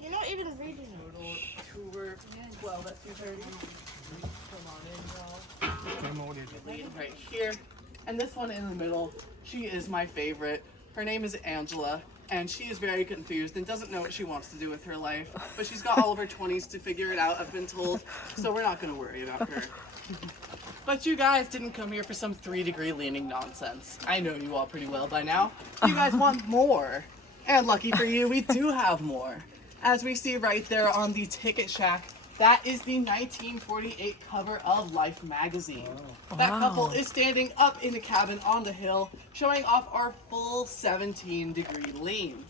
You're not even reading. Tour 12 at 2:30. Come on in, y'all. Right here. And this one in the middle, she is my favorite. Her name is Angela, and she is very confused and doesn't know what she wants to do with her life. But she's got all of her 20s to figure it out, I've been told, so we're not going to worry about her. But you guys didn't come here for some 3-degree leaning nonsense. I know you all pretty well by now. You guys want more. And lucky for you, we do have more. As we see right there on the ticket shack, that is the 1948 cover of Life magazine. Wow. That couple is standing up in the cabin on the hill, showing off our full 17-degree lean.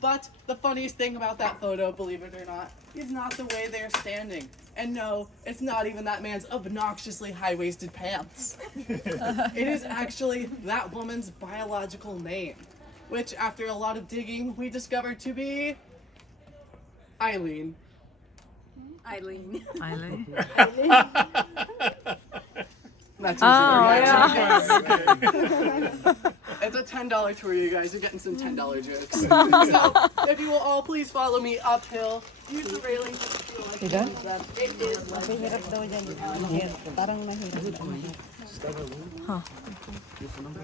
But the funniest thing about that photo, believe it or not, is not the way they're standing. And no, it's not even that man's obnoxiously high-waisted pants. It is actually that woman's biological name, which after a lot of digging, we discovered to be Eileen. Eileen. That's yeah. It's a $10 tour, you guys. You're getting some $10 jokes. So, if you will all please follow me uphill, use the railing if you feel like it is I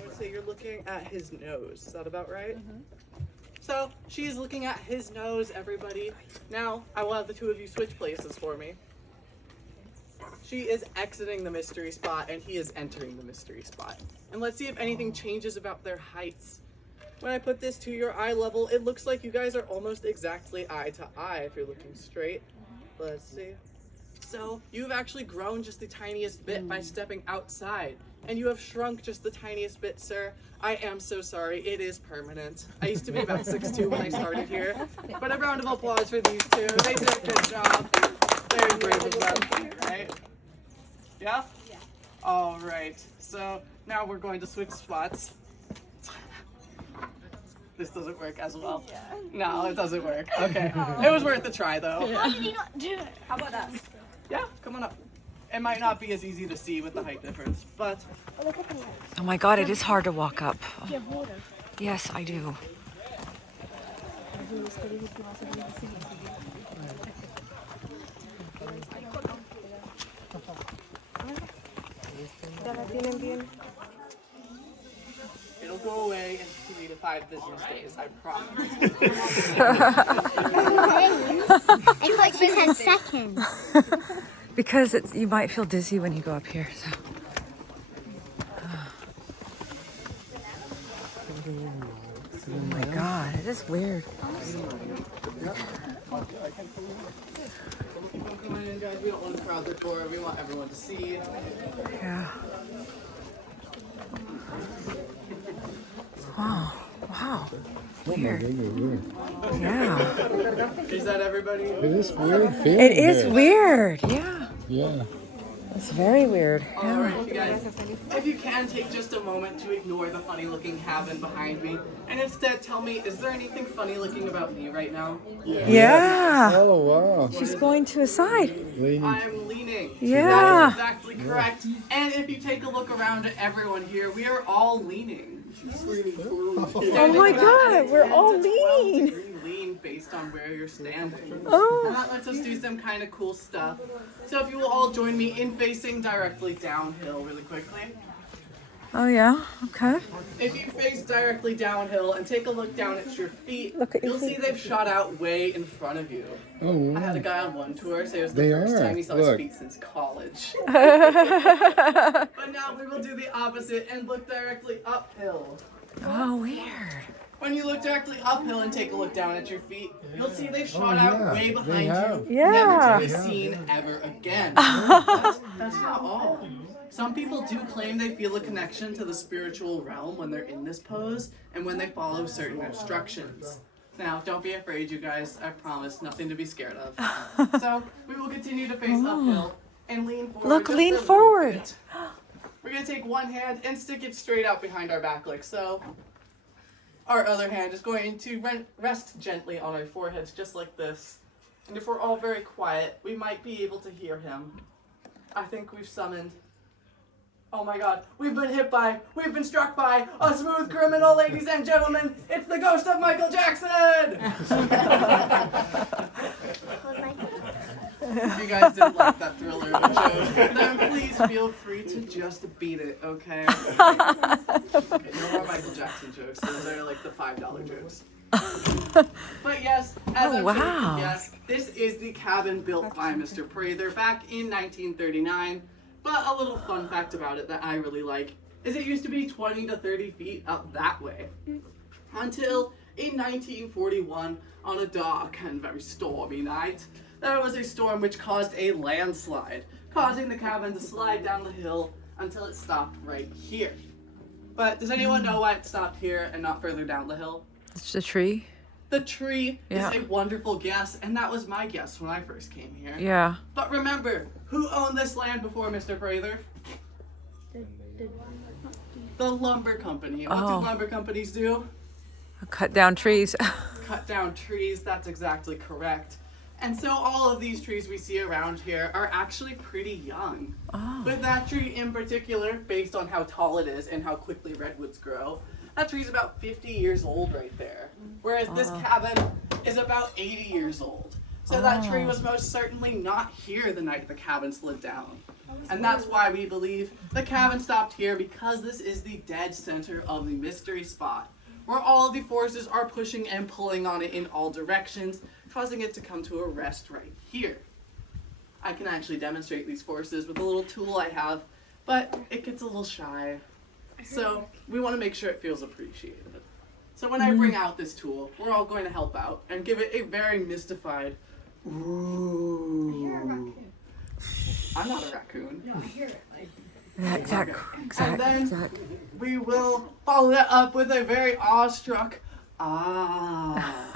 would say you're looking at his nose. Is that about right? Mm-hmm. So, she's looking at his nose, everybody. Now, I will have the two of you switch places for me. She is exiting the mystery spot, and he is entering the mystery spot. And let's see if anything changes about their heights. When I put this to your eye level, it looks like you guys are almost exactly eye to eye if you're looking straight. Let's see. So, you've actually grown just the tiniest bit by stepping outside. And you have shrunk just the tiniest bit, sir. I am so sorry. It is permanent. I used to be about 6'2" when I started here. But a round of applause for these two. They did a good job. Very brave of them, right? Yeah? Yeah. All right. So now we're going to switch spots. This doesn't work as well. Yeah. No, it doesn't work. Okay. It was worth a try, though. How did he not do it? How about us? Yeah, come on up. It might not be as easy to see with the height difference, but... Oh my god, it is hard to walk up. Oh. Do you have water? Yes, I do. It'll go away in 3 to 5 business days, I promise. It's like you had seconds. Because you might feel dizzy when you go up here. So. Oh my god, it is weird. Come on in, guys. We don't want to crowd the door. We want everyone to see. Yeah. Wow. Wow. Weird. Yeah. Is that everybody? It is weird feeling. It is here. weird. Yeah. Yeah. It's very weird. All right, you guys. If you can, take just a moment to ignore the funny-looking cabin behind me, and instead tell me, is there anything funny-looking about me right now? Yeah. Oh, wow. She's going to a side. Leaning. I'm leaning. Yeah. That is exactly correct. And if you take a look around at everyone here, we are all leaning. Oh my god, we're all leaning. Lean based on where you're standing. Oh. And that lets us do some kind of cool stuff. So if you will all join me in facing directly downhill really quickly. Oh yeah, okay. If you face directly downhill and take a look down at your feet, Look at your you'll see they've shot out way in front of you. Oh, wow. I had a guy on one tour say it was the They first are. time he saw Look. his feet since college. But now we will do the opposite and look directly uphill. Oh, weird. When you look directly uphill and take a look down at your feet, you'll see they've shot out yeah, way they behind have. you, Yeah. never to be seen ever again. That's not all. Some people do claim they feel a connection to the spiritual realm when they're in this pose and when they follow certain instructions. Now, don't be afraid, you guys. I promise, nothing to be scared of. So, we will continue to face uphill and lean forward. Look, just lean a little forward. bit. We're going to take one hand and stick it straight out behind our back like so. Our other hand is going to rest gently on our foreheads just like this. And if we're all very quiet, we might be able to hear him. I think we've summoned Oh my god, we've been struck by a smooth criminal, ladies and gentlemen. It's the ghost of Michael Jackson! If you guys didn't like that thriller joke, then please feel free to just beat it, okay? Okay, no more Michael Jackson jokes. Those are like the $5 jokes. But yes, as I'm sure you can guess, this is the cabin built by Mr. Prather back in 1939. But a little fun fact about it that I really like is it used to be 20 to 30 feet up that way. Until in 1941, on a dark and very stormy night, there was a storm which caused a landslide, causing the cabin to slide down the hill until it stopped right here. But does anyone know why it stopped here and not further down the hill? It's a tree. The tree is a wonderful guess, and that was my guess when I first came here. Yeah. But remember, who owned this land before Mr. Prather? The lumber company. What do lumber companies do? Cut down trees. Cut down trees, that's exactly correct. And so all of these trees we see around here are actually pretty young. But that tree in particular, based on how tall it is and how quickly redwoods grow, that tree's about 50 years old right there. Whereas this cabin is about 80 years old. So that tree was most certainly not here the night the cabin slid down. And that's why we believe the cabin stopped here, because this is the dead center of the mystery spot, where all of the forces are pushing and pulling on it in all directions, causing it to come to a rest right here. I can actually demonstrate these forces with a little tool I have, but it gets a little shy. So we want to make sure it feels appreciated. So when I bring out this tool, we're all going to help out and give it a very mystified, ooh. I'm not a raccoon. No, I hear it. Like, And then we will follow that up with a very awestruck, awestruck.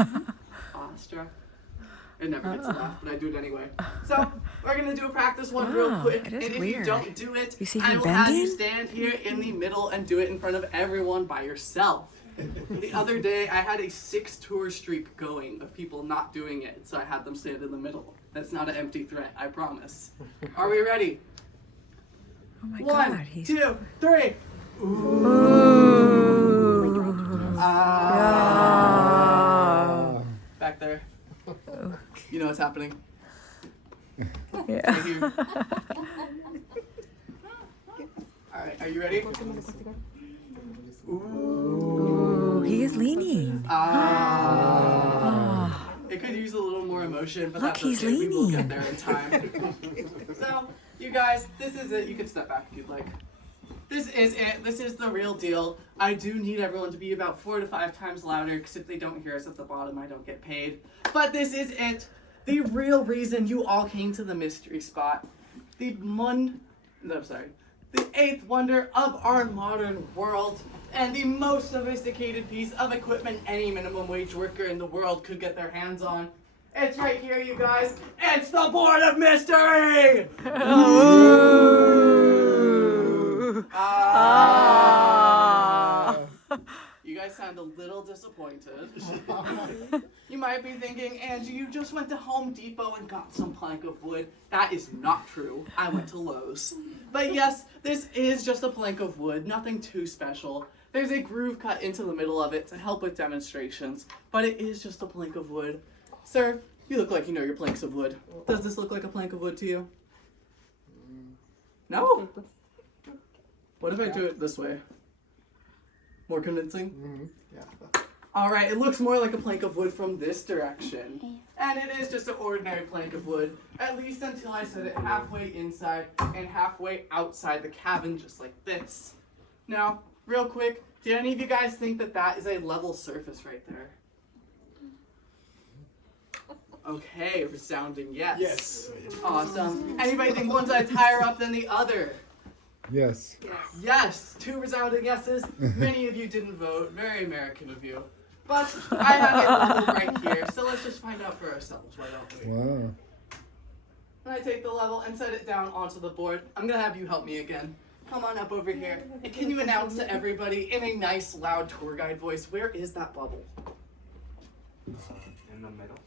It never gets a laugh, but I do it anyway. So we're gonna do a practice one real quick, and if you don't do it, I will have you stand here in the middle and do it in front of everyone by yourself. The other day, I had a 6-tour streak going of people not doing it, so I had them stand in the middle. That's not an empty threat, I promise. Are we ready? Oh my 1, God, 2, 3. Ooh. Back there. You know what's happening? Yeah. Right here. Alright, are you ready? Ooh, he is leaning. It could use a little more emotion, but Look, that's he's okay. We will leaning. get there in time. So, you guys, this is it. You can step back if you'd like. This is it. This is the real deal. I do need everyone to be about 4 to 5 times louder, because if they don't hear us at the bottom, I don't get paid. But this is it. The real reason you all came to the mystery spot. The 8th wonder of our modern world, and the most sophisticated piece of equipment any minimum wage worker in the world could get their hands on. It's right here, you guys. It's the Board of Mystery! You guys sound a little disappointed. You might be thinking, Angie, you just went to Home Depot and got some plank of wood. That is not true. I went to Lowe's. But yes, this is just a plank of wood, nothing too special. There's a groove cut into the middle of it to help with demonstrations, but it is just a plank of wood. Sir, you look like you know your planks of wood. Does this look like a plank of wood to you? No? What if I do it this way? More convincing? Yeah. Alright, it looks more like a plank of wood from this direction. And it is just an ordinary plank of wood, at least until I set it halfway inside and halfway outside the cabin, just like this. Now, real quick, do any of you guys think that that is a level surface right there? Okay, resounding yes. Yes. Awesome. Anybody think one side's higher up than the other? Yes. Yes, 2 resounding yeses. Many of you didn't vote. Very American of you. But I have a level right here, so let's just find out for ourselves, why don't we? Wow. When I take the level and set it down onto the board, I'm going to have you help me again. Come on up over here. And can you announce to everybody in a nice, loud tour guide voice, where is that bubble? In the middle.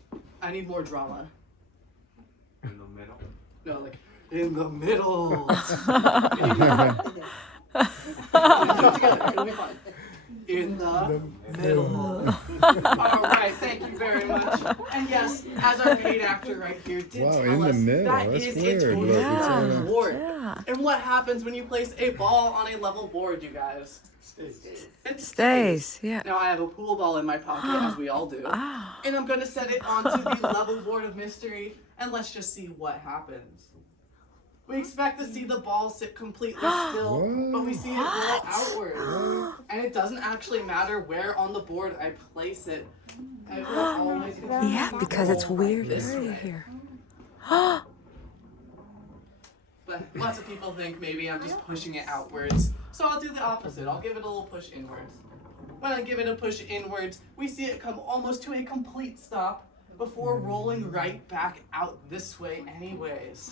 I need more drama. In the middle. No, like, in the middle. Together, it'll be fun. In the middle. All right, thank you very much. And yes, as our paid actor right here did Wow, tell in the us, middle. that That's is weird. a Look, totally it's on level a- board. Yeah. And what happens when you place a ball on a level board, you guys? It Stays. Yeah. Now I have a pool ball in my pocket, as we all do. Ah. And I'm going to set it onto the level board of mystery, and let's just see what happens. We expect to see the ball sit completely still, but we see it roll outwards. And it doesn't actually matter where on the board I place it. It will always Yeah, because it's roll weird this area way. here. But lots of people think maybe I'm just pushing it outwards. So I'll do the opposite. I'll give it a little push inwards. When I give it a push inwards, we see it come almost to a complete stop before rolling right back out this way anyways.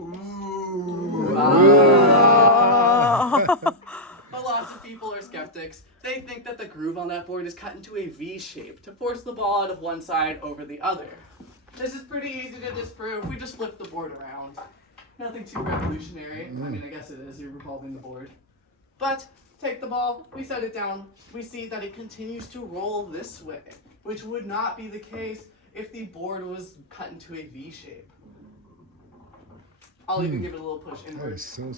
Ooh. But lots of people are skeptics. They think that the groove on that board is cut into a V shape to force the ball out of one side over the other. This is pretty easy to disprove. We just flip the board around. Nothing too revolutionary. I mean, I guess it is. You're revolving the board. But take the ball, we set it down. We see that it continues to roll this way, which would not be the case if the board was cut into a V shape. I'll even give it a little push That inward. is so.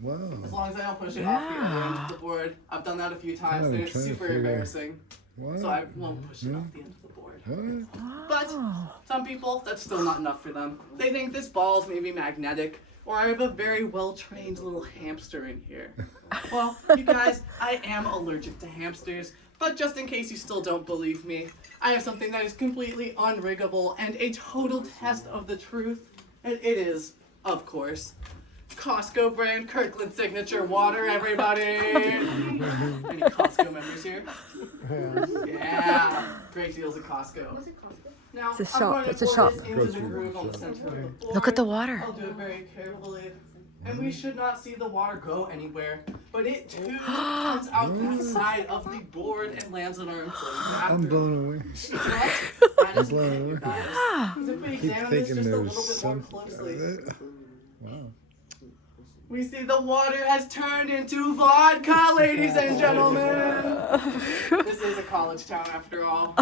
Wow. As long as I don't push it off the other end of the board. I've done that a few times Yeah, and I'm it's trying to super figure- embarrassing. What? So I won't push it off the end of the board. What? But some people, that's still not enough for them. They think this ball's maybe magnetic, or I have a very well-trained little hamster in here. Well, you guys, I am allergic to hamsters, but just in case you still don't believe me, I have something that is completely unriggable and a total test of the truth. And it is, of course, Costco brand Kirkland signature water, everybody. Any Costco members here? Yeah, great deals at Costco. Now, It's a I'm shop, going to it's a pour shop. this into the groove on the center of the board. Look at the water. I'll do it very carefully. And we should not see the water go anywhere, but it too comes out the side of the board and lands on our employee I'm bathroom. blown away. That is blown it, you away. guys. Because if we I keep examine this thinking just a there little was bit more some. closely, Wow. we see the water has turned into vodka, ladies and gentlemen. This is a college town after all.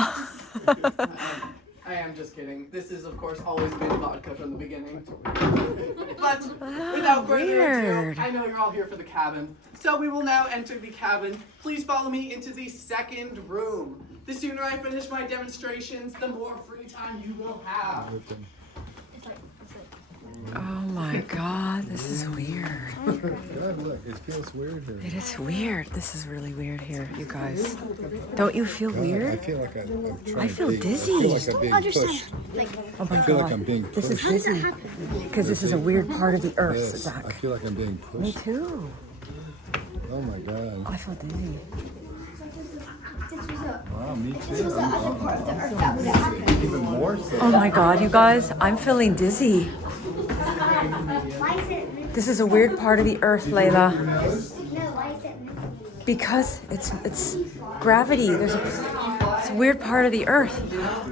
I am just kidding. This is, of course, always been vodka from the beginning. But without further Weird. ado, I know you're all here for the cabin. So we will now enter the cabin. Please follow me into the second room. The sooner I finish my demonstrations, the more free time you will have. Oh my God, this is weird. God, look, it feels weird here. It is weird. This is really weird here, you guys. Don't you feel God, I weird? feel like I'm trying I feel to dizzy. I feel like I'm being pushed. Oh my I feel like I'm God. being This is pushed. dizzy. Because this is a weird part of the earth, Yes, I Zach. feel like I'm being Me pushed. too. Oh my God. I feel dizzy. Wow, me too. I'm even more so. Oh my God, you guys, I'm feeling dizzy. Why is it missing? This is a weird part of the earth, Layla. No, why is it missing? Because it's gravity. It's a weird part of the earth.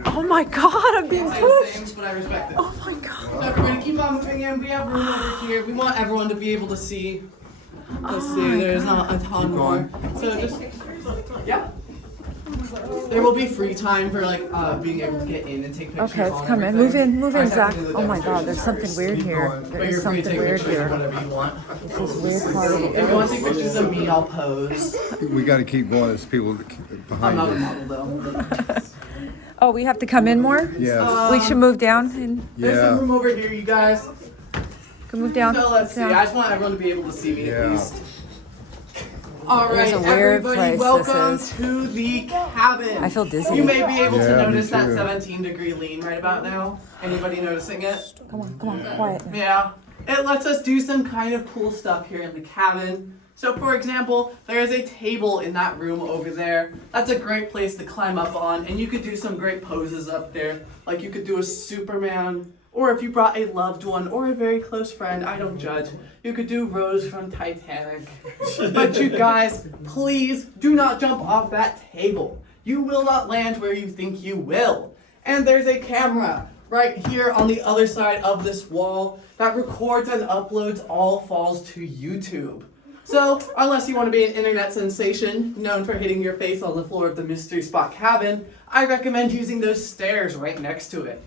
Oh my God, I'm being Say the pushed. same, but I respect it. Oh my God. So everybody keep on moving in. We have room over here. We want everyone to be able to see. Let's see, there's not a ton more. So just, yeah. There will be free time for like being able to get in and take pictures. Okay, it's on coming. everything. Move I in, just have Zach. to do the Oh my God, there's demonstration something weird here. first. There But is you're free to something take weird pictures of here. whatever you want. This is weird part of the If you want to take pictures of me, I'll pose. We got to keep one of those people I'm behind not a us. model though. Oh, we have to come in more? Yeah. We should move down and There's some Yeah. room over here, you guys. can move down. So let's see. down. I just want everyone to be able to see me at Yeah. least. All It right, is a weird everybody, place, this welcome is. to the cabin. I feel dizzy. You may be able to Yeah, me notice that too. 17-degree lean right about now. Anybody noticing it? Come on, quiet. Yeah. It lets us do some kind of cool stuff here in the cabin. So for example, there is a table in that room over there. That's a great place to climb up on, and you could do some great poses up there. Like you could do a Superman, or if you brought a loved one or a very close friend, I don't judge, you could do Rose from Titanic. But you guys, please do not jump off that table. You will not land where you think you will. And there's a camera right here on the other side of this wall that records and uploads all falls to YouTube. So, unless you want to be an internet sensation known for hitting your face on the floor of the mystery spot cabin, I recommend using those stairs right next to it.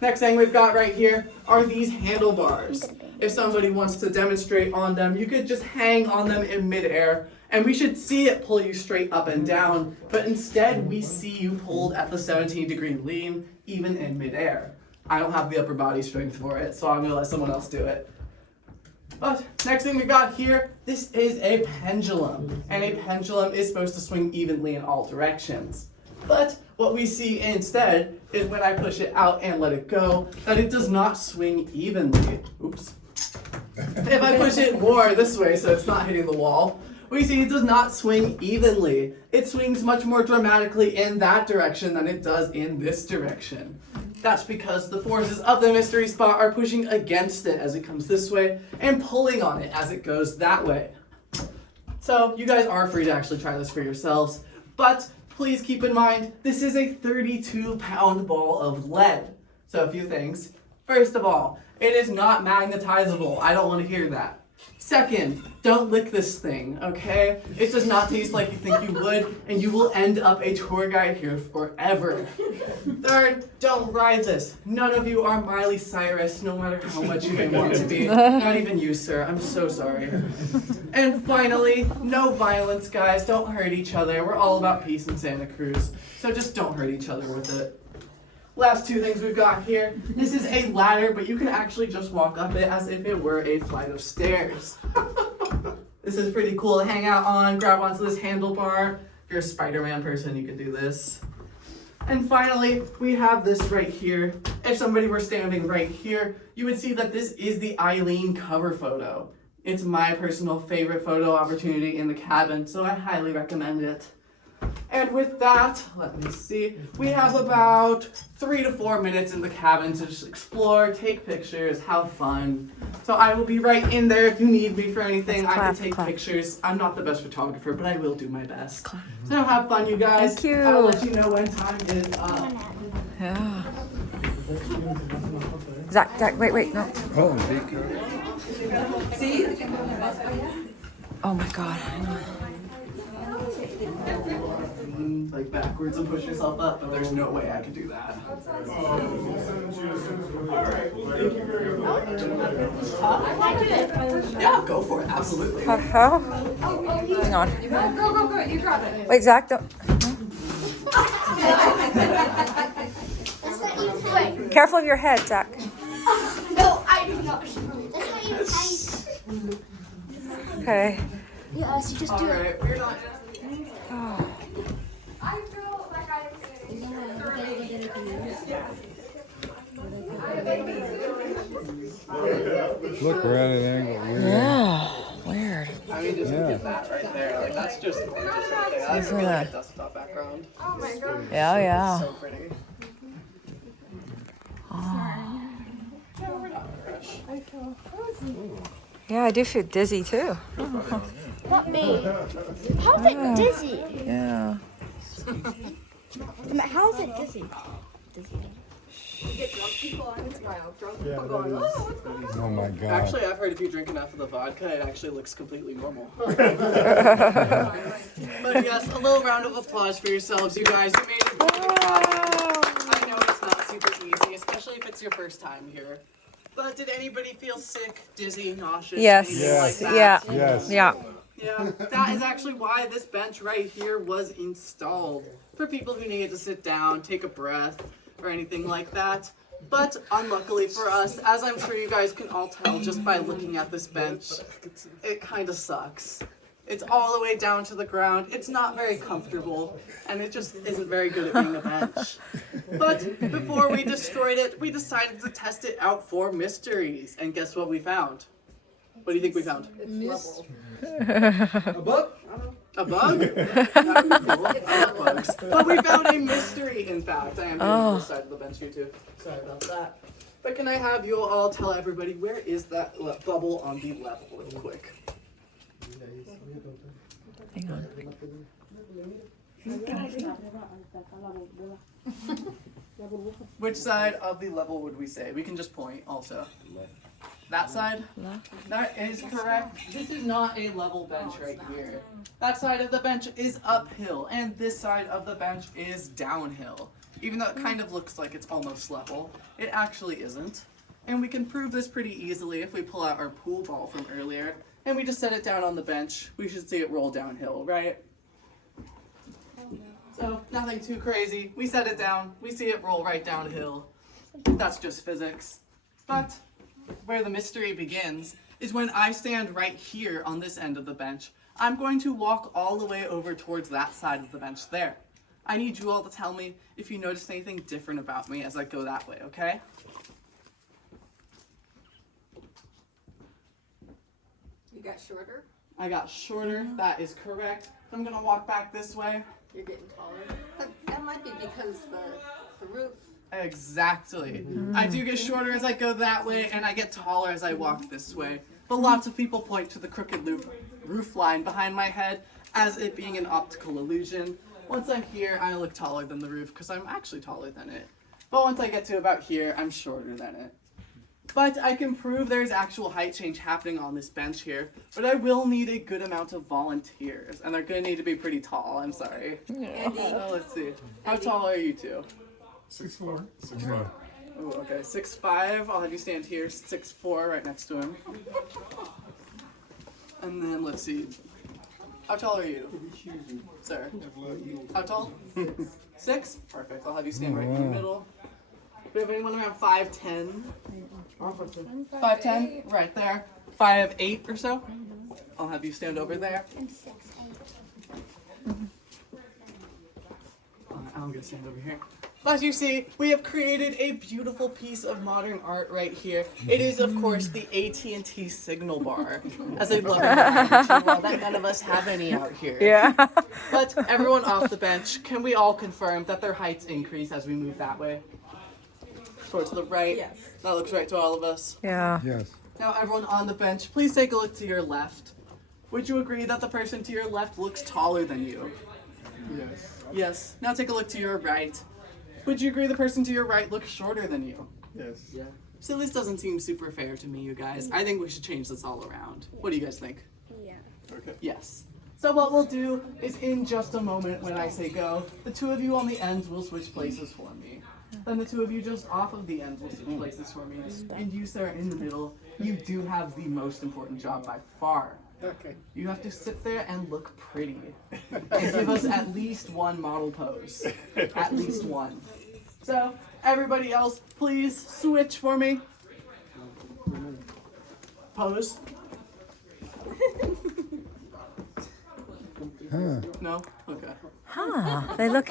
Next thing we've got right here are these handlebars. If somebody wants to demonstrate on them, you could just hang on them in midair, and we should see it pull you straight up and down, but instead we see you pulled at the 17-degree lean, even in midair. I don't have the upper body strength for it, so I'm gonna let someone else do it. But next thing we got here, this is a pendulum, and a pendulum is supposed to swing evenly in all directions. But what we see instead is when I push it out and let it go, that it does not swing evenly. Oops. If I push it more this way so it's not hitting the wall, we see it does not swing evenly. It swings much more dramatically in that direction than it does in this direction. That's because the forces of the mystery spot are pushing against it as it comes this way and pulling on it as it goes that way. So you guys are free to actually try this for yourselves, but please keep in mind, this is a 32-pound ball of lead. So a few things. First of all, it is not magnetizable. I don't want to hear that. Second, don't lick this thing, okay? It does not taste like you think you would, and you will end up a tour guide here forever. Third, don't ride this. None of you are Miley Cyrus, no matter how much you may want to be. Not even you, sir. I'm so sorry. And finally, no violence, guys. Don't hurt each other. We're all about peace in Santa Cruz, so just don't hurt each other with it. Last two things we've got here. This is a ladder, but you can actually just walk up it as if it were a flight of stairs. This is pretty cool to hang out on, grab onto this handlebar. If you're a Spider-Man person, you can do this. And finally, we have this right here. If somebody were standing right here, you would see that this is the Eileen cover photo. It's my personal favorite photo opportunity in the cabin, so I highly recommend it. And with that, let me see, we have about 3 to 4 minutes in the cabin to just explore, take pictures, have fun. So I will be right in there if you need me for anything. I can take pictures. I'm not the best photographer, but I will do my best. So have fun, you guys. Thank you. I will let you know when time is up. Yeah. Zach, wait, no. Oh, big car. See? Oh my God. Like backwards and push yourself up, but there's no way I could do that. Yeah, go for it, absolutely. How? Hang on. Go. You grab it. Wait, Zach, don't. Wait. Careful of your head, Zach. No, I do not. That's not even tight. Okay. Yeah, so just do it. Alright, we're not. I feel like I Look, we're at an angle. Weird. Yeah. Weird. I mean, just look at that right there. Like, that's just gorgeous right there. That's really like a desktop background. Oh my god. Yeah. So pretty. Yeah, I do feel dizzy too. Not me. How's it dizzy? Yeah. How's it dizzy? You get drunk people on Instagram. Drunk people going, oh, what's going on? Oh my God. Actually, I've heard if you drink enough of the vodka, it actually looks completely normal. But yes, a little round of applause for yourselves, you guys. You made it. I know it's not super easy, especially if it's your first time here. But did anybody feel sick, dizzy, nauseous, Yes. anything like that? Yeah. Yes. Yeah. Yeah, that is actually why this bench right here was installed. For people who needed to sit down, take a breath, or anything like that. But unluckily for us, as I'm sure you guys can all tell just by looking at this bench, it kind of sucks. It's all the way down to the ground. It's not very comfortable, and it just isn't very good at being a bench. But before we destroyed it, we decided to test it out for mysteries. And guess what we found? What do you think we found? A bug? A bug? That'd be cool. I love bugs. But we found a mystery, in fact. I am on this side of the bench here, too. Sorry about that. But can I have you all tell everybody where is that bubble on the level real quick? Hang on. Which side of the level would we say? We can just point also. That side? That is correct. This is not a level bench right here. That side of the bench is uphill, and this side of the bench is downhill. Even though it kind of looks like it's almost level, it actually isn't. And we can prove this pretty easily if we pull out our pool ball from earlier, and we just set it down on the bench. We should see it roll downhill, right? So, nothing too crazy. We set it down, we see it roll right downhill. That's just physics. But where the mystery begins is when I stand right here on this end of the bench. I'm going to walk all the way over towards that side of the bench there. I need you all to tell me if you notice anything different about me as I go that way, okay? You got shorter? I got shorter, that is correct. I'm gonna walk back this way. You're getting taller? That might be because the roof. Exactly. I do get shorter as I go that way, and I get taller as I walk this way. But lots of people point to the crooked roof line behind my head as it being an optical illusion. Once I'm here, I look taller than the roof because I'm actually taller than it. But once I get to about here, I'm shorter than it. But I can prove there's actual height change happening on this bench here, but I will need a good amount of volunteers, and they're gonna need to be pretty tall, I'm sorry. Let's see. How tall are you two? 6'4". Oh, okay, 6'5". I'll have you stand here, 6'4", right next to him. And then let's see. How tall are you, sir? How tall? 6? Perfect. I'll have you stand right in the middle. Do we have anyone around 5'10"? 5'10", right there. 5'8" or so. I'll have you stand over there. I'm 6'8". I'm gonna stand over here. As you see, we have created a beautiful piece of modern art right here. It is, of course, the AT&T signal bar, as I look at well, that none of us have any out here. Yeah. But everyone off the bench, can we all confirm that their heights increase as we move that way? Towards the right? Yes. That looks right to all of us. Yeah. Yes. Now, everyone on the bench, please take a look to your left. Would you agree that the person to your left looks taller than you? Yes. Yes. Now take a look to your right. Would you agree the person to your right looks shorter than you? Yes. Yeah. So this doesn't seem super fair to me, you guys. I think we should change this all around. What do you guys think? Yeah. Okay. Yes. So what we'll do is in just a moment when I say go, the two of you on the ends will switch places for me. Then the two of you just off of the ends will switch places for me. And you, sir, in the middle, you do have the most important job by far. Okay. You have to sit there and look pretty. And give us at least one model pose. At least one. So, everybody else, please switch for me. Pose. Huh. No? Okay. Huh. They look.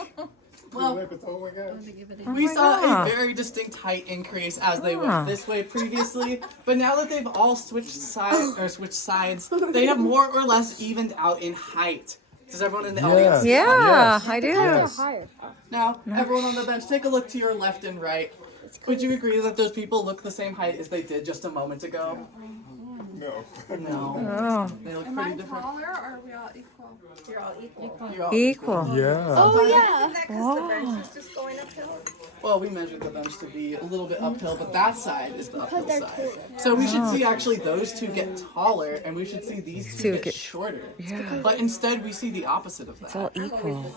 Well, That's all we got. we saw God. a very distinct height increase as they Ah. went this way previously, but now that they've all switched sides, they have more or less evened out in height. Does everyone in the audience? Yes. Yeah, Yes. I do. Yes. Now, everyone on the bench, take a look to your left and right. Would you agree that those people look the same height as they did just a moment ago? No. No. Oh, They look Am pretty I different. taller or are we all equal? You're all equal. You're all equal. Yeah. Oh yeah. Isn't that because the bench is just going uphill? Well, we measured the bench to be a little bit uphill, but that side is the uphill they're side. taller. So we should see actually those two get taller, and we should see these two Two get get- shorter. Yeah. But instead, we see the opposite of It's all that. equal.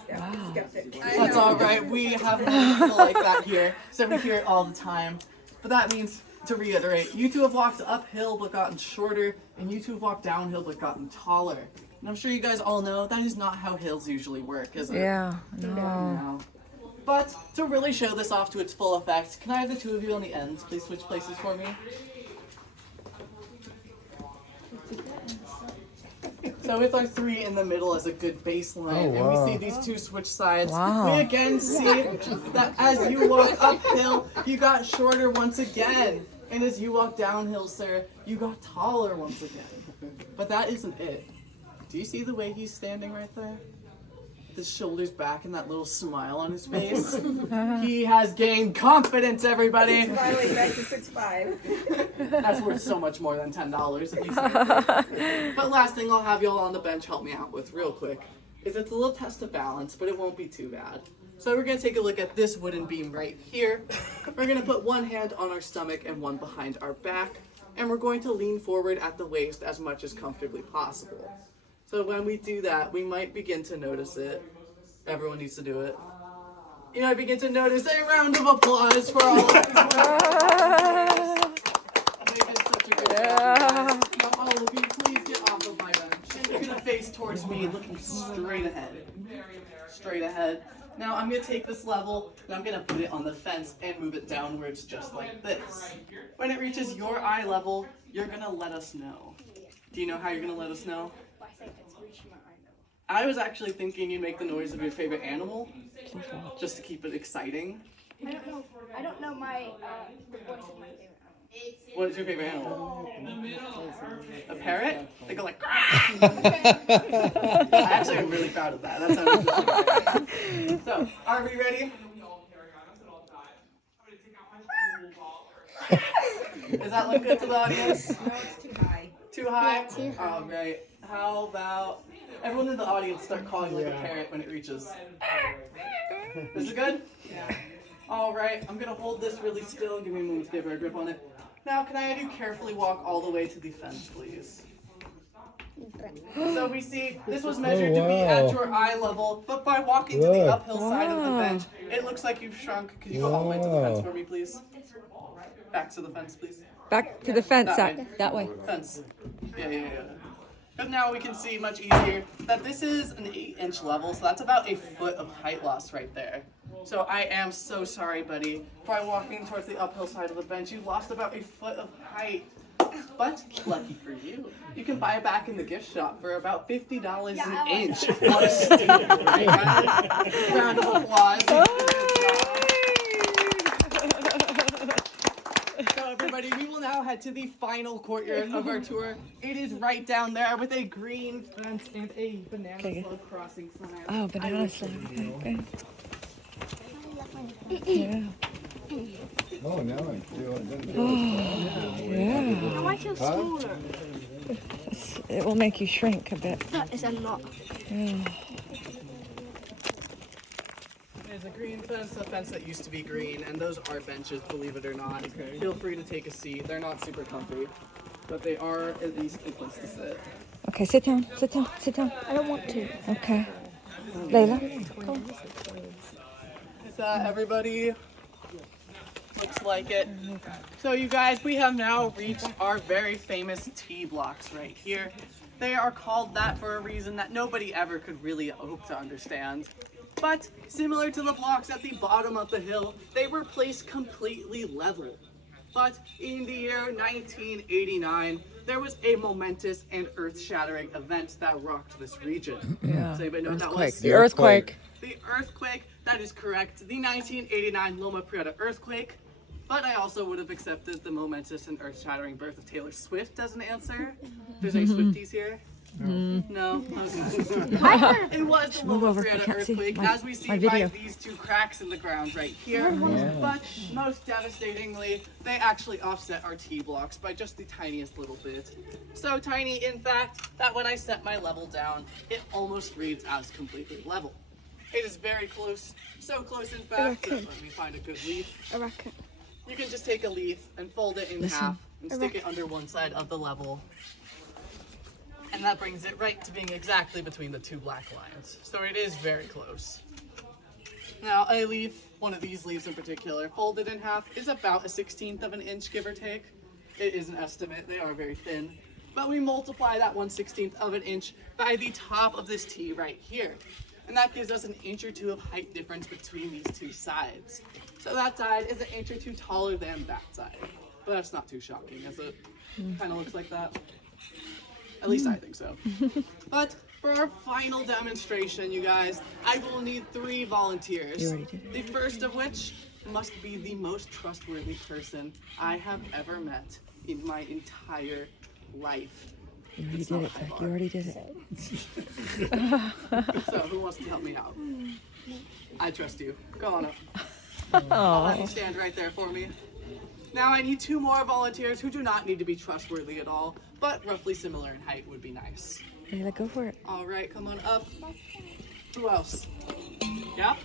Skeptic. That's all right. We have many people like that here, so we hear it all the time. But that means, to reiterate, you two have walked uphill but gotten shorter, and you two have walked downhill but gotten taller. And I'm sure you guys all know that is not how hills usually work, is it? Yeah. No. No. But to really show this off to its full effect, can I have the two of you on the ends please switch places for me? So with our three in the middle as a good baseline, Oh, and wow. we see these two switch sides, Wow. we again see that as you walk uphill, you got shorter once again. And as you walk downhill, sir, you got taller once again. But that isn't it. Do you see the way he's standing right there? His shoulders back and that little smile on his face. He has gained confidence, everybody. Finally back to 6'5". That's worth so much more than $10 if you say. But last thing I'll have y'all on the bench help me out with real quick is it's a little test of balance, but it won't be too bad. So we're gonna take a look at this wooden beam right here. We're gonna put one hand on our stomach and one behind our back, and we're going to lean forward at the waist as much as comfortably possible. So when we do that, we might begin to notice it. Everyone needs to do it. You might begin to notice a round of applause for all of these They did such a good job. Now all of you, please get off of my bench. And you're gonna face towards me, looking straight ahead. Straight ahead. Now I'm gonna take this level and I'm gonna put it on the fence and move it downwards just like this. When it reaches your eye level, you're gonna let us know. Do you know how you're gonna let us know? I was actually thinking you'd make the noise of your favorite animal, just to keep it exciting. I don't know the voice of my favorite animal. What is your favorite animal? A parrot? They go like, I actually am really proud of that. That sounds really So, are we ready? Does that look good to the audience? No, it's too high. Too high? All right. How about everyone in the audience start calling like a parrot when it reaches? Is it good? Yeah. All right. I'm going to hold this really still. Give me a moment to get a grip on it. Now, can I have you carefully walk all the way to the fence, please? So we see this was measured to be at your eye level, but by walking to the uphill side of the bench, it looks like you've shrunk. Could you go all the way to the fence for me, please? Back to the fence, please. Back to the fence. That That way. Fence. Yeah. But now we can see much easier that this is an 8-inch level, so that's about a foot of height loss right there. So I am so sorry, buddy. By walking towards the uphill side of the bench, you lost about a foot of height. But lucky for you, you can buy it back in the gift shop for about $50 an inch. What a steal, right? Round of applause. So everybody, we will now head to the final courtyard of our tour. It is right down there with a green fence and a banana slug crossing sign. Oh, banana slug. Okay. Yeah. Oh, now I feel it. Yeah. Now I feel smaller. It will make you shrink a bit. That is a lot. Yeah. There's a green fence, a fence that used to be green, and those are benches, believe it or not. Feel free to take a seat. They're not super comfy, but they are at least a place to sit. Okay, sit down. Sit down. Sit down. I don't want to. Okay. Layla, come. Is that everybody? Looks like it. So you guys, we have now reached our very famous T blocks right here. They are called that for a reason that nobody ever could really hope to understand. But similar to the blocks at the bottom of the hill, they were placed completely level. But in the year 1989, there was a momentous and earth-shattering event that rocked this region. Yeah. Does anybody know what that was? The earthquake. The earthquake, that is correct. The 1989 Loma Prieta earthquake. But I also would have accepted the momentous and earth-shattering birth of Taylor Swift as an answer. If there's any Swifties here? No? Okay. It was the Loma over. I Prieta can't see earthquake, my as we see by video. these two cracks in the ground right here. But most devastatingly, they actually offset our T-blocks by just the tiniest little bit. So tiny, in fact, that when I set my level down, it almost reads as completely level. It is very close, so close in fact, that let me find a good leaf. I reckon. You can just take a leaf and fold it in half and stick it under one side of the level. And that brings it right to being exactly between the two black lines. So it is very close. Now a leaf, one of these leaves in particular, folded in half is about a 1/16 of an inch, give or take. It is an estimate, they are very thin. But we multiply that 1/16 of an inch by the top of this T right here. And that gives us an inch or two of height difference between these two sides. So that side is an inch or two taller than that side. But that's not too shocking, as it kind of looks like that. At least I think so. But for our final demonstration, you guys, I will need 3 volunteers. You already did it. The first of which must be the most trustworthy person I have ever met in my entire life. You already did it, Zach. You already did it. So who wants to help me out? I trust you. Go on up. I'll have you stand right there for me. Now I need 2 more volunteers who do not need to be trustworthy at all, but roughly similar in height would be nice. Layla, go for it. All right, come on up. Who else? Yeah?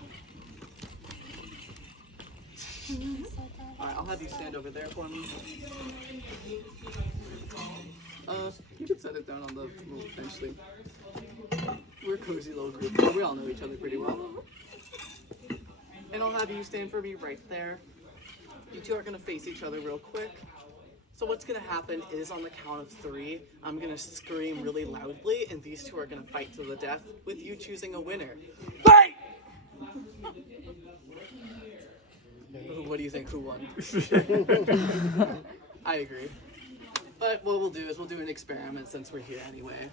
Alright, I'll have you stand over there for me. You can set it down on the little bench thing. We're a cozy little group, so we all know each other pretty well. And I'll have you stand for me right there. You two are gonna face each other real quick. So what's gonna happen is on the count of 3, I'm gonna scream really loudly, and these two are gonna fight to the death, with you choosing a winner. Fight! What do you think? Who won? I agree. But what we'll do is we'll do an experiment since we're here anyway.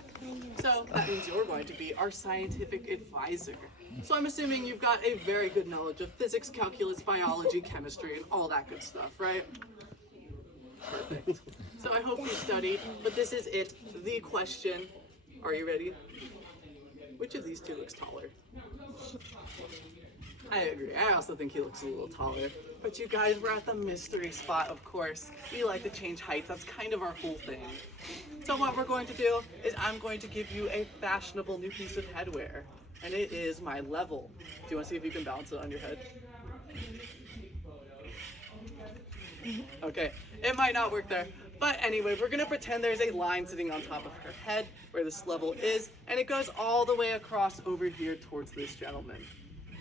So that means you're going to be our scientific advisor. So I'm assuming you've got a very good knowledge of physics, calculus, biology, chemistry, and all that good stuff, right? Perfect. So I hope you studied, but this is it, the question. Are you ready? Which of these two looks taller? I agree. I also think he looks a little taller. But you guys, we're at the mystery spot, of course. We like to change heights. That's kind of our whole thing. So what we're going to do is I'm going to give you a fashionable new piece of headwear. And it is my level. Do you want to see if you can balance it on your head? Okay, it might not work there. But anyway, we're going to pretend there's a line sitting on top of her head where this level is. And it goes all the way across over here towards this gentleman.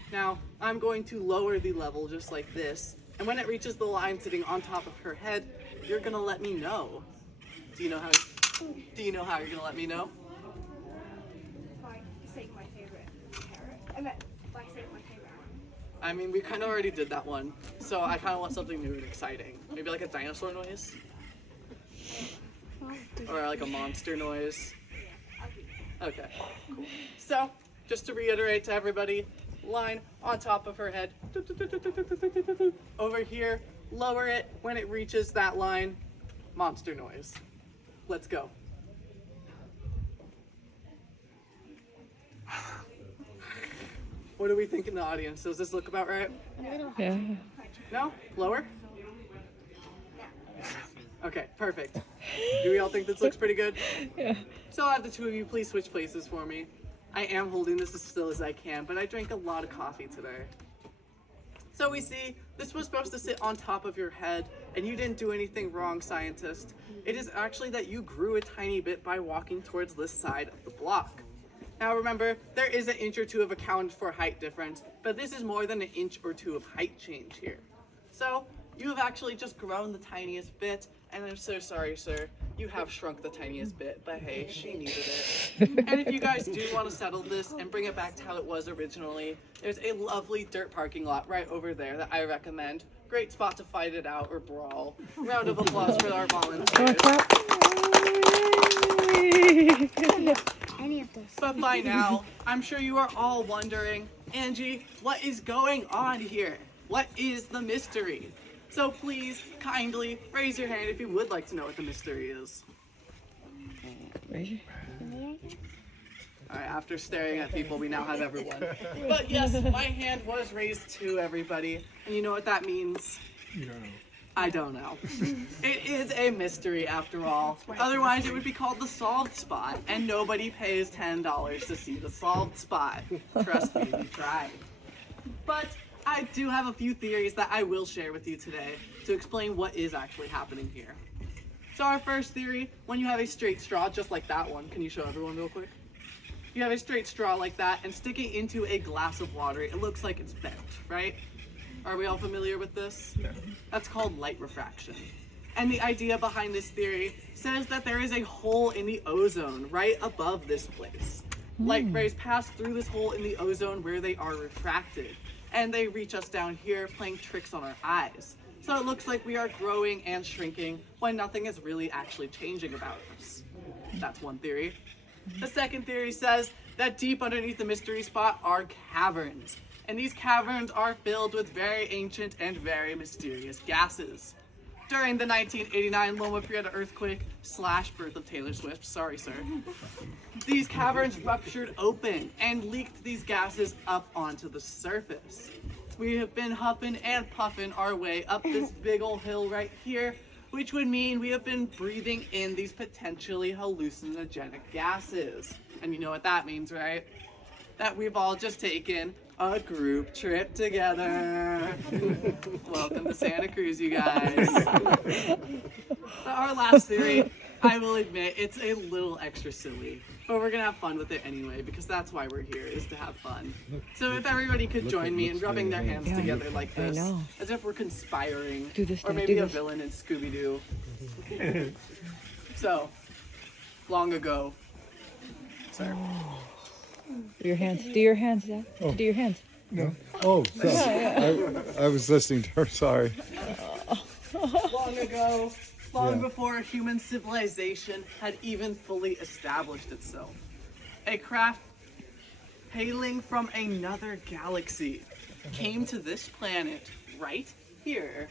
Now, I'm going to lower the level just like this, and when it reaches the line sitting on top of her head, you're gonna let me know. Do you know how you're gonna let me know? If I say my favorite carrot. I meant if I say my favorite one. I mean, we kind of already did that one, so I kind of want something new and exciting. Maybe like a dinosaur noise? Or like a monster noise? Okay, cool. So, just to reiterate to everybody, line on top of her head, over here, lower it, when it reaches that line, monster noise. Let's go. What do we think in the audience? Does this look about right? Yeah. No? Lower? Okay, perfect. Do we all think this looks pretty good? Yeah. So I'll have the two of you please switch places for me. I am holding this as still as I can, but I drank a lot of coffee today. So we see, this was supposed to sit on top of your head, and you didn't do anything wrong, scientist. It is actually that you grew a tiny bit by walking towards this side of the block. Now remember, there is an inch or two of accounted for height difference, but this is more than an inch or two of height change here. So, you have actually just grown the tiniest bit, and I'm so sorry, sir. You have shrunk the tiniest bit, but hey, she needed it. And if you guys do want to settle this and bring it back to how it was originally, there's a lovely dirt parking lot right over there that I recommend. Great spot to fight it out or brawl. Round of applause for our volunteers. Any of those. But by now, I'm sure you are all wondering, Angie, what is going on here? What is the mystery? So please, kindly, raise your hand if you would like to know what the mystery is. Alright, after staring at people, we now have everyone. But yes, my hand was raised to everybody. And you know what that means? You don't know. I don't know. It is a mystery after all. Otherwise, it would be called the solved spot. And nobody pays $10 to see the solved spot. Trust me, we tried. But I do have a few theories that I will share with you today to explain what is actually happening here. So our first theory, when you have a straight straw, just like that one, can you show everyone real quick? You have a straight straw like that and stick it into a glass of water. It looks like it's bent, right? Are we all familiar with this? Yeah. That's called light refraction. And the idea behind this theory says that there is a hole in the ozone right above this place. Light rays pass through this hole in the ozone where they are refracted. And they reach us down here playing tricks on our eyes. So it looks like we are growing and shrinking when nothing is really actually changing about us. That's one theory. The second theory says that deep underneath the mystery spot are caverns. And these caverns are filled with very ancient and very mysterious gases. During the 1989 Loma Prieta earthquake / birth of Taylor Swift, sorry sir, these caverns ruptured open and leaked these gases up onto the surface. We have been huffing and puffing our way up this big old hill right here, which would mean we have been breathing in these potentially hallucinogenic gases. And you know what that means, right? That we've all just taken a group trip together. Welcome to Santa Cruz, you guys. Our last theory, I will admit, it's a little extra silly, but we're gonna have fun with it anyway because that's why we're here, is to have fun. So if everybody could join me in rubbing their hands together like I this, know. as if we're conspiring, Do this, or Dad, maybe do a this. villain in Scooby-Doo. So, long ago, sir. Do your hands. Do your hands, Dad. Do your hands. No. Oh, sorry. I was listening to her. Sorry. Long ago, long Yeah. before human civilization had even fully established itself. A craft hailing from another galaxy came to this planet right here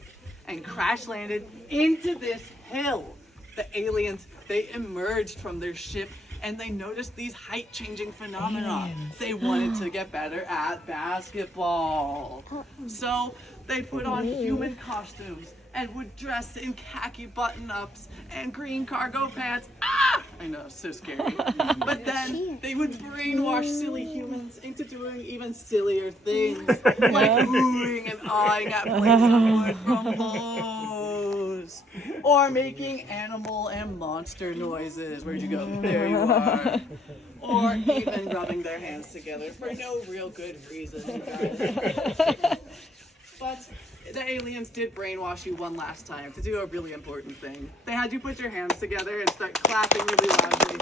and crash landed into this hill. The aliens, they emerged from their ship and they noticed these height-changing phenomena. They wanted to get better at basketball. So they put on human costumes and would dress in khaki button-ups and green cargo pants. Ah! I know, so scary. But then they would brainwash silly humans into doing even sillier things, like oohing and awing at plates of wood from Lowe's, or making animal and monster noises. Where'd you go? There you are. Or even rubbing their hands together for no real good reason, you guys. But the aliens did brainwash you one last time to do a really important thing. They had you put your hands together and start clapping really loudly.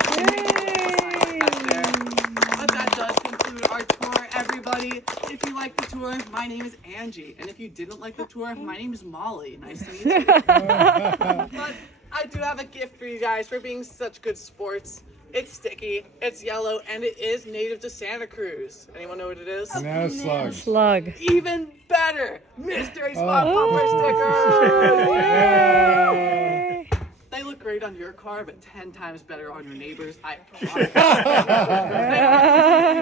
But that does conclude our tour, everybody. If you like the tour, my name is Angie. And if you didn't like the tour, my name is Molly. Nice to meet you. But I do have a gift for you guys for being such good sports. It's sticky, it's yellow, and it is native to Santa Cruz. Anyone know what it is? Banana slugs. Slug. Even better! Mystery spot Oh. bumper stickers! Yay! They look great on your car, but 10 times better on your neighbors. I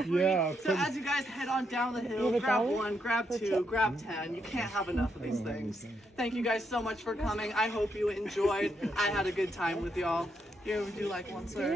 Yeah. So as you guys head on down the hill, grab one, grab two, grab 10. You can't have enough of these things. Thank you guys so much for coming. I hope you enjoyed. I had a good time with y'all. Here, would you like one, sir?